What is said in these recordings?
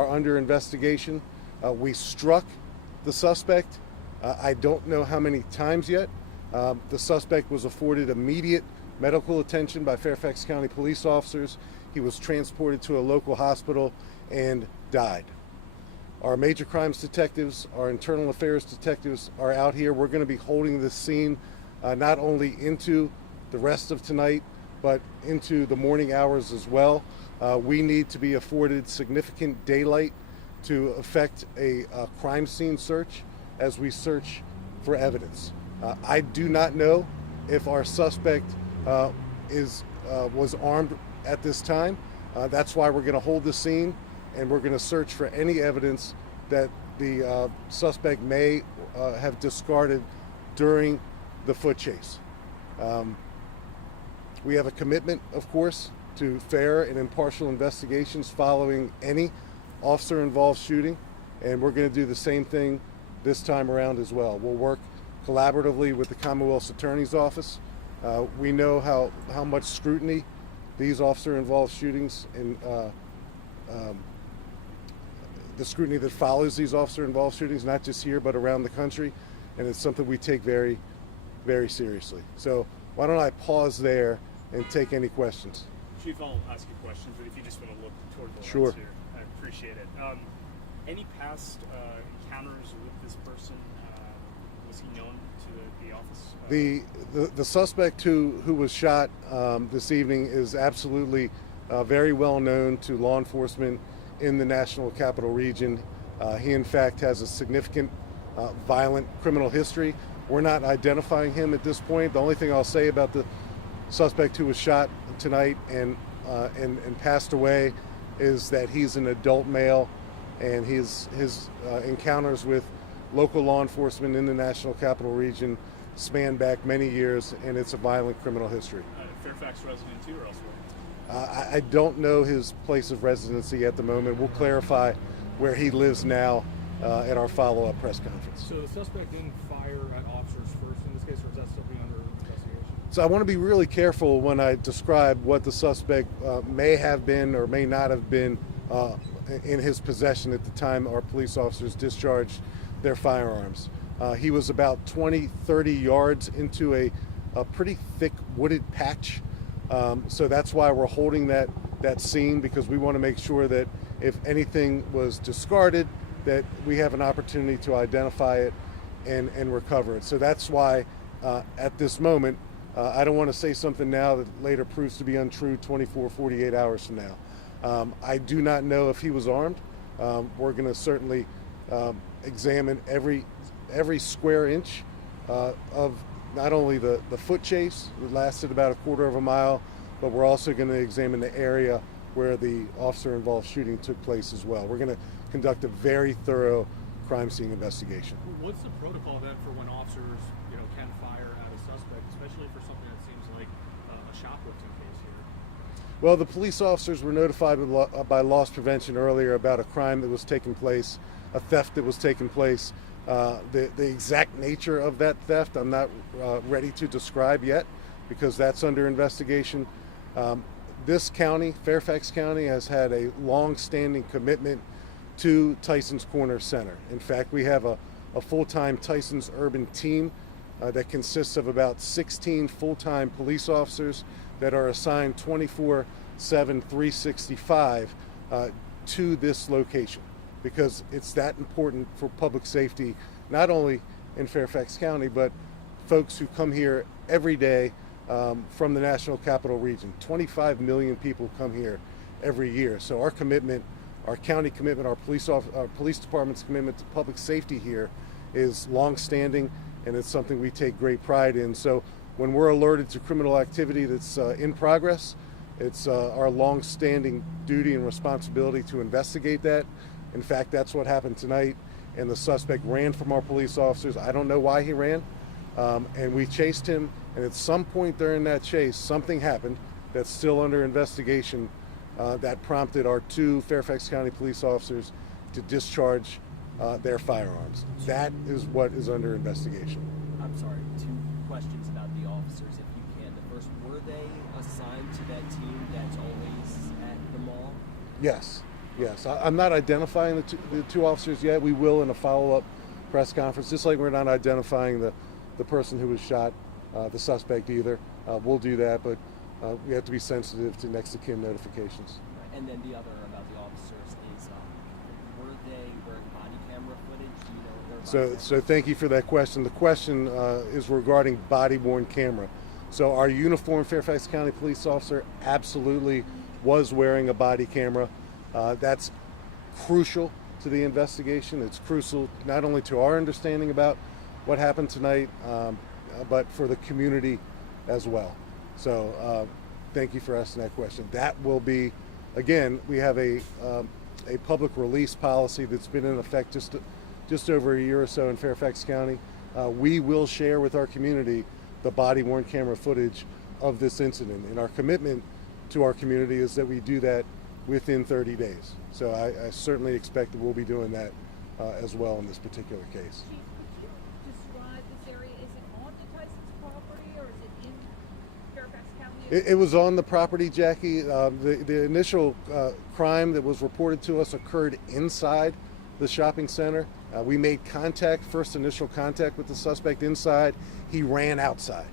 are under investigation. We struck the suspect. I don't know how many times yet. The suspect was afforded immediate medical attention by Fairfax County police officers. He was transported to a local hospital and died. Our major crimes detectives, our internal affairs detectives are out here. We're going to be holding this scene not only into the rest of tonight, but into the morning hours as well. We need to be afforded significant daylight to effect a crime scene search as we search for evidence. I do not know if our suspect was armed at this time. That's why we're going to hold the scene, and we're going to search for any evidence that the suspect may have discarded during the foot chase. We have a commitment, of course, to fair and impartial investigations following any officer-involved shooting, and we're going to do the same thing this time around as well. We'll work collaboratively with the Commonwealth's Attorney's Office. We know how much scrutiny these officer-involved shootings and the scrutiny that follows these officer-involved shootings, not just here but around the country, and it's something we take very, very seriously. So why don't I pause there and take any questions? Chief, I'll ask you questions, but if you just want to look toward the Sure. lights here, I appreciate it. Any past encounters with this person? Was he known to the office? The suspect who was shot this evening is absolutely very well known to law enforcement in the National Capital Region. He, in fact, has a significant violent criminal history. We're not identifying him at this point. The only thing I'll say about the suspect who was shot tonight and passed away is that he's an adult male, and his encounters with local law enforcement in the National Capital Region span back many years, and it's a violent criminal history. Fairfax resident too, or elsewhere? I don't know his place of residency at the moment. We'll clarify where he lives now at our follow-up press conference. So the suspect didn't fire at officers first in this case, or is that still being under investigation? So I want to be really careful when I describe what the suspect may have been or may not have been in his possession at the time our police officers discharged their firearms. He was about 20, 30 yards into a pretty thick wooded patch. So that's why we're holding that scene, because we want to make sure that if anything was discarded, that we have an opportunity to identify it and recover it. So that's why at this moment, I don't want to say something now that later proves to be untrue 24, 48 hours from now. I do not know if he was armed. We're going to certainly examine every square inch of not only the foot chase that lasted about a quarter of a mile, but we're also going to examine the area where the officer-involved shooting took place as well. We're going to conduct a very thorough crime scene investigation. What's the protocol then for when officers, can fire at a suspect, especially for something that seems like a shoplifting case here? Well, the police officers were notified by loss prevention earlier about a crime that was taking place, a theft that was taking place. The exact nature of that theft I'm not ready to describe yet, because that's under investigation. This county, Fairfax County, has had a long-standing commitment to Tysons Corner Center. In fact, we have a full-time Tysons urban team that consists of about 16 full-time police officers that are assigned 24/7, 365 to this location, because it's that important for public safety, not only in Fairfax County, but folks who come here every day from the National Capital Region. 25 million people come here every year. So our commitment, our county commitment, our police department's commitment to public safety here is long-standing, and it's something we take great pride in. So when we're alerted to criminal activity that's in progress, it's our long-standing duty and responsibility to investigate that. In fact, that's what happened tonight, and the suspect ran from our police officers. I don't know why he ran, and we chased him, and at some point during that chase, something happened that's still under investigation that prompted our 2 Fairfax County police officers to discharge their firearms. That is what is under investigation. I'm sorry, 2 questions about the officers, if you can. The first, were they assigned to that team that's always at the mall? Yes. Yes, I'm not identifying the two officers yet. We will in a follow-up press conference, just like we're not identifying the person who was shot, the suspect either. We'll do that, but we have to be sensitive to next of kin notifications. And then the other about the officers is, were they wearing body camera footage? Do you know their body So thank you for that question. The question is regarding body-worn camera. So our uniformed Fairfax County police officer absolutely was wearing a body camera. That's crucial to the investigation. It's crucial not only to our understanding about what happened tonight, but for the community as well. So thank you for asking that question. That will be, again, we have a public release policy that's been in effect just over a year or so in Fairfax County. We will share with our community the body-worn camera footage of this incident, and our commitment to our community is that we do that within 30 days. So I certainly expect that we'll be doing that as well in this particular case. Chief, could you describe this area? Is it on the Tysons property or is it in Fairfax County? It was on the property, Jackie. The initial crime that was reported to us occurred inside the shopping center. We made first initial contact with the suspect inside. He ran outside.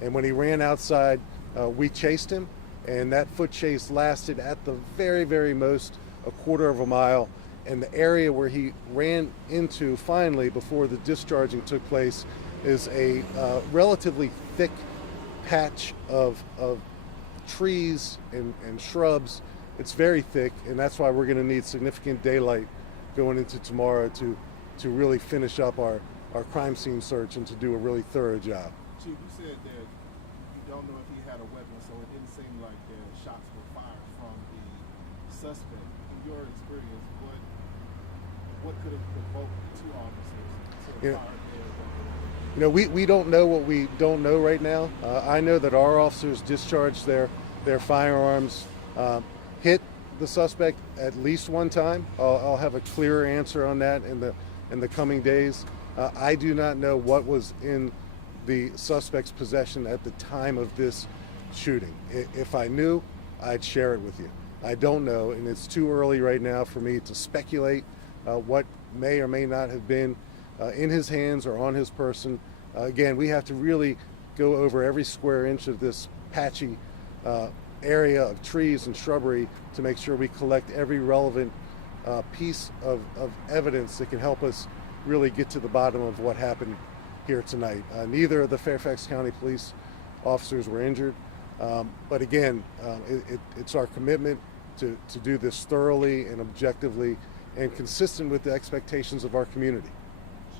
And when he ran outside, we chased him. And that foot chase lasted at the very, very most a quarter of a mile. And the area where he ran into finally before the discharging took place is a relatively thick patch of trees and shrubs. It's very thick, and that's why we're going to need significant daylight going into tomorrow to really finish up our crime scene search and to do a really thorough job. Chief, you said that you don't know if he had a weapon, so it didn't seem like shots were fired from the suspect. In your experience, what could have provoked the two officers to fire their weapon? You know, we don't know what we don't know right now. I know that our officers discharged their firearms, hit the suspect at least one time. I'll have a clearer answer on that in the coming days. I do not know what was in the suspect's possession at the time of this shooting. If I knew, I'd share it with you. I don't know, and it's too early right now for me to speculate what may or may not have been in his hands or on his person. Again, we have to really go over every square inch of this patchy area of trees and shrubbery to make sure we collect every relevant piece of evidence that can help us really get to the bottom of what happened here tonight. Neither of the Fairfax County police officers were injured, but again, it's our commitment to do this thoroughly and objectively and consistent with the expectations of our community.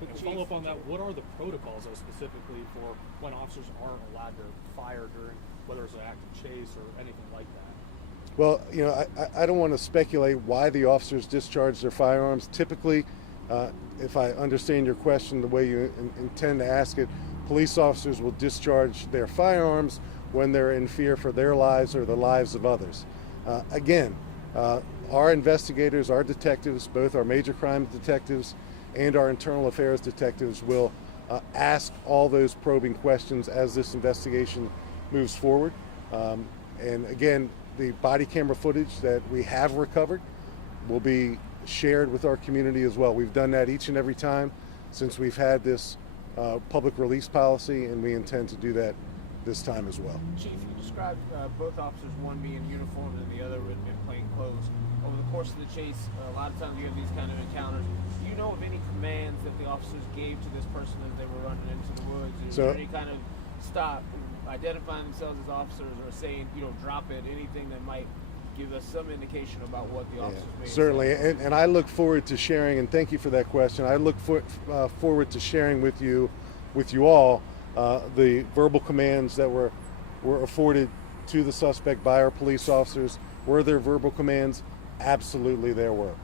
To follow up on that, what are the protocols though, specifically for when officers aren't allowed to fire during whether it's an active chase or anything like that? Well, you know, I don't want to speculate why the officers discharged their firearms. Typically, if I understand your question the way you intend to ask it, police officers will discharge their firearms when they're in fear for their lives or the lives of others. Again, our investigators, our detectives, both our major crime detectives and our internal affairs detectives will ask all those probing questions as this investigation moves forward. And again, the body camera footage that we have recovered will be shared with our community as well. We've done that each and every time since we've had this public release policy, and we intend to do that this time as well. Chief, you described both officers, one being uniformed and the other in plain clothes. Over the course of the chase, a lot of times you have these kind of encounters. Do you know of any commands that the officers gave to this person as they were running into the woods? Is there any kind of stop, identifying themselves as officers, or saying, drop it, anything that might give us some indication about what the officers may have certainly, said? and I look forward to sharing, and thank you for that question. I look forward to sharing with you all the verbal commands that were afforded to the suspect by our police officers. Were there verbal commands? Absolutely there were.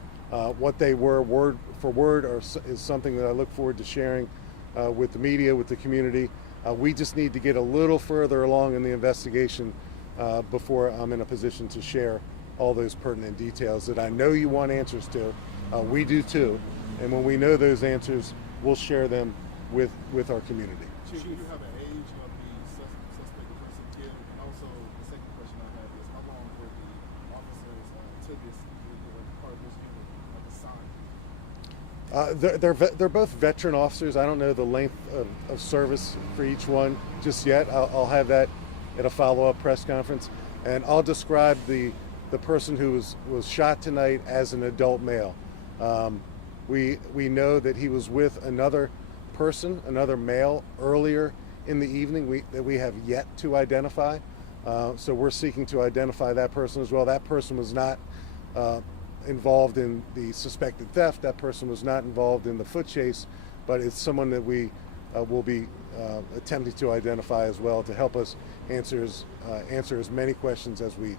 What they were word for word is something that I look forward to sharing with the media, with the community. We just need to get a little further along in the investigation before I'm in a position to share all those pertinent details that I know you want answers to. We do too. And when we know those answers, we'll share them with our community. Chief, do you have an age of the suspect person killed? And also, the second question I have is, how long were the officers to this part of They're both veteran officers. I don't know the length of service for each one just yet. I'll have that at a follow-up press conference, and I'll describe the person who was shot tonight as an adult male. We know that he was with another person, another male, earlier in the evening that we have yet to identify. So we're seeking to identify that person as well. That person was not involved in the suspected theft. That person was not involved in the foot chase, but it's someone that we will be attempting to identify as well to help us answer as many questions as we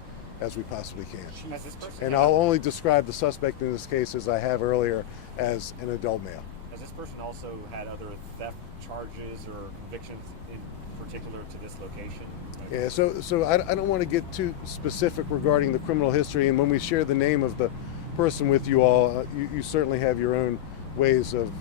possibly can. Has this person And had- I'll only describe the suspect in this case, as I have earlier, as an adult male. Has this person also had other theft charges or convictions in particular to this location? Yeah, so I don't want to get too specific regarding the criminal history, and when we share the name of the person with you all, you certainly have your own ways of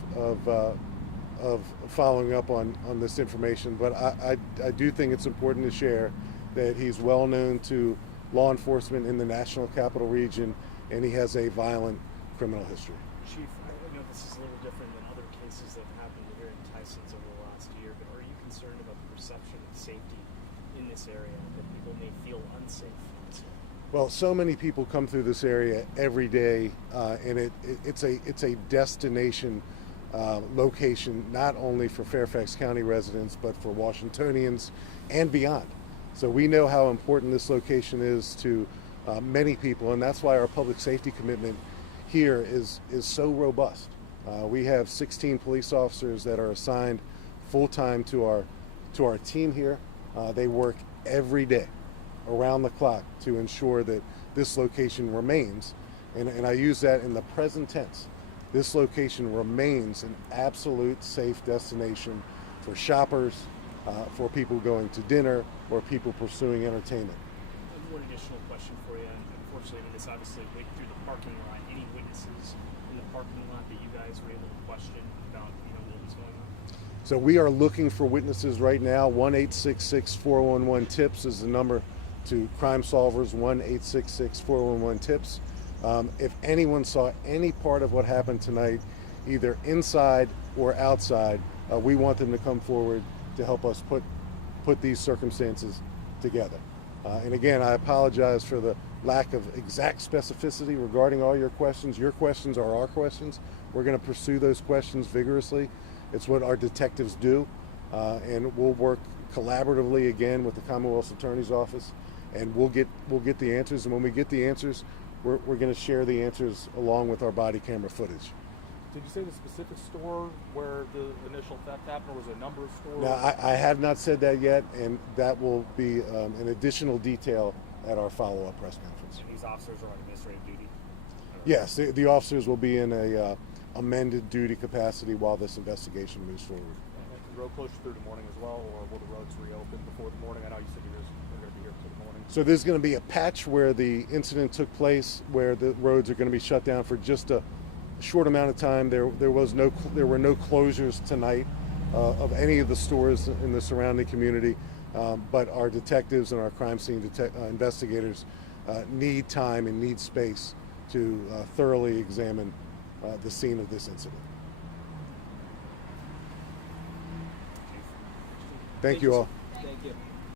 following up on this information. But I do think it's important to share that he's well known to law enforcement in the National Capital Region, and he has a violent criminal history. Chief, I know this is a little different than other cases that have happened here in Tysons over the last year, but are you concerned about the perception of safety in this area, that people may feel unsafe? Well, so many people come through this area every day, and it's a destination location not only for Fairfax County residents but for Washingtonians and beyond. So we know how important this location is to many people, and that's why our public safety commitment here is so robust. We have 16 police officers that are assigned full-time to our team here. They work every day around the clock to ensure that this location remains, and I use that in the present tense. This location remains an absolute safe destination for shoppers, for people going to dinner, or people pursuing entertainment. And one additional question for you, and unfortunately this obviously went through the parking lot. Any witnesses in the parking lot that you guys were able to question about what was going on? So we are looking for witnesses right now. 1-866-411-TIPS is the number to Crime Solvers, 1-866-411-TIPS. If anyone saw any part of what happened tonight, either inside or outside, we want them to come forward to help us put these circumstances together. And again, I apologize for the lack of exact specificity regarding all your questions. Your questions are our questions. We're going to pursue those questions vigorously. It's what our detectives do, and we'll work collaboratively again with the Commonwealth Attorney's Office, and we'll get the answers. And when we get the answers, we're going to share the answers along with our body camera footage. Did you say the specific store where the initial theft happened, or was it a number of stores? Now, I have not said that yet, and that will be an additional detail at our follow-up press conference. And these officers are on administrative duty? Yes, the officers will be in a amended duty capacity while this investigation moves forward. And the road closure through the morning as well, or will the roads reopen before the morning? I know you said you're going to be here until the morning. So there's going to be a patch where the incident took place, where the roads are going to be shut down for just a short amount of time. There were no closures tonight of any of the stores in the surrounding community, but our detectives and our crime scene investigators need time and need space to thoroughly examine the scene of this incident. Thank you all.